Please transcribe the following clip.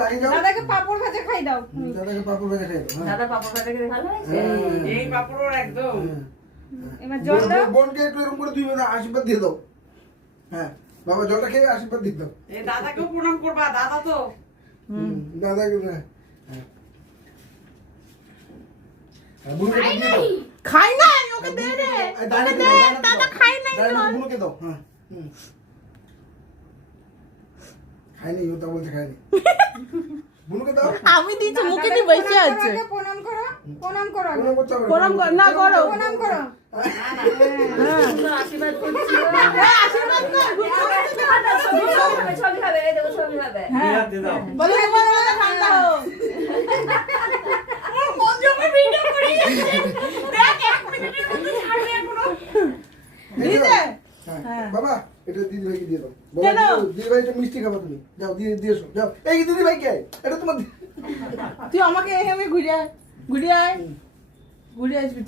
দাদাকে পাপড় ভাজা খাই দাও। দাদাকে পাপড় ভাজা খাই দাও। দাদা পাপড় ভাজা খেতে ভালো হয়েছে। এই পাপড় একদম। এবার জল দাও। বোনকে একটু এরকম করে 2 মিনিট আশীর্বাদ দিয়ে দাও। হ্যাঁ বাবা জলটা খেয়ে আশীর্বাদ দিয়ে দাও। এই দাদাকেও প্রণাম করবা, দাদা তো। দাদাকে হ্যাঁ। বুনুকে দিয়ে দাও। খাই নাই ওকে দে রে। দাদা দে দাদা খাই নাই জল। বুনুকে দাও। হ্যাঁ খাইনি ও তা বলতে খাইনি। বুনুকে দাও। আমি দিচ্ছি মুখে দিয়ে বসে আছে। প্রণাম করো। প্রণাম করো। প্রণাম করতে হবে। প্রণাম কর না করো। প্রণাম করো। সুন্দর আশীর্বাদ করছি। আশীর্বাদ কর। ছবি হবে, এই দেখো ছবি হবে। হ্যাঁ বলো এবার ঠান্ডা হও। ওর মজা আমি ভিডিও করি। দেখ 1 মিনিটের মধ্যে ছাড়বে এখনো। দিদে হ্যাঁ বাবা এটা দিদি ভাইকে দিয়ে দাও। কেন? দিদি ভাই এটা মিষ্টি খাবা তুমি। যাও দিয়ে এসো যাও। এই দিদি ভাই কে? এটা তোমার তুই আমাকে এখানে ঘুরে আয় ঘুরে আসবি।